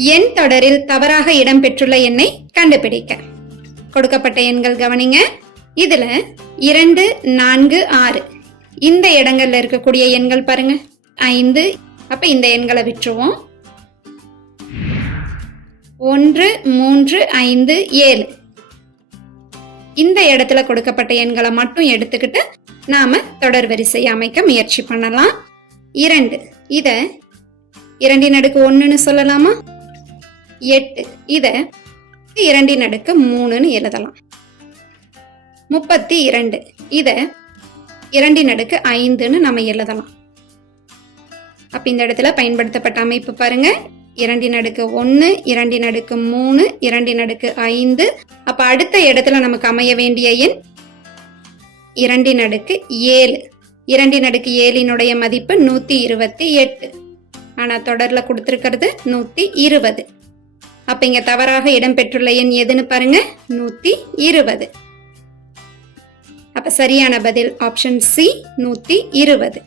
எண் தொடரில் தவறாக இடம்பெற்றுள்ள எண்ணை கண்டுபிடிக்க. கொடுக்கப்பட்ட எண்கள் கவனிங்க. இதுல இரண்டு நான்கு ஆறு. இந்த இடங்கள்ல இருக்கக்கூடிய எண்கள் பாருங்க. ஐந்து. அப்ப இந்த எண்களை விட்டுருவோம். ஒன்று மூன்று ஐந்து ஏழு. இந்த இடத்துல கொடுக்கப்பட்ட எண்களை மட்டும் எடுத்துக்கிட்டு நாம தொடர் வரிசை அமைக்க முயற்சி பண்ணலாம். இரண்டு. இத இரண்டின் அடுக்கு ஒன்றுன்னு சொல்லலாமா? எட்டு. இதை இரண்டின் அடுக்கு மூணுன்னு எழுதலாம். முப்பத்தி இரண்டு. இதை இரண்டின் அடுக்கு ஐந்துன்னு நம்ம எழுதலாம். அப்போ இந்த இடத்துல பயன்படுத்தப்பட்ட அமைப்பு பாருங்க. இரண்டின் அடுக்கு ஒன்று இரண்டின் அடுக்கு மூணு இரண்டின் அடுக்கு ஐந்து. அப்போ அடுத்த இடத்துல நமக்கு அமைய வேண்டிய எண்? இரண்டின் அடுக்கு ஏழு. இரண்டின் அடுக்கு ஏழினுடைய மதிப்பு நூற்றி இருபத்தி எட்டு. ஆனால் தொடரில் கொடுத்துருக்கிறது நூற்றி இருபது. அப்ப இங்க தவறாக இடம்பெற்றுள்ள எண் எதுன்னு பாருங்க. நூத்தி இருபது. அப்ப சரியான பதில் ஆப்ஷன் சி நூத்தி இருபது.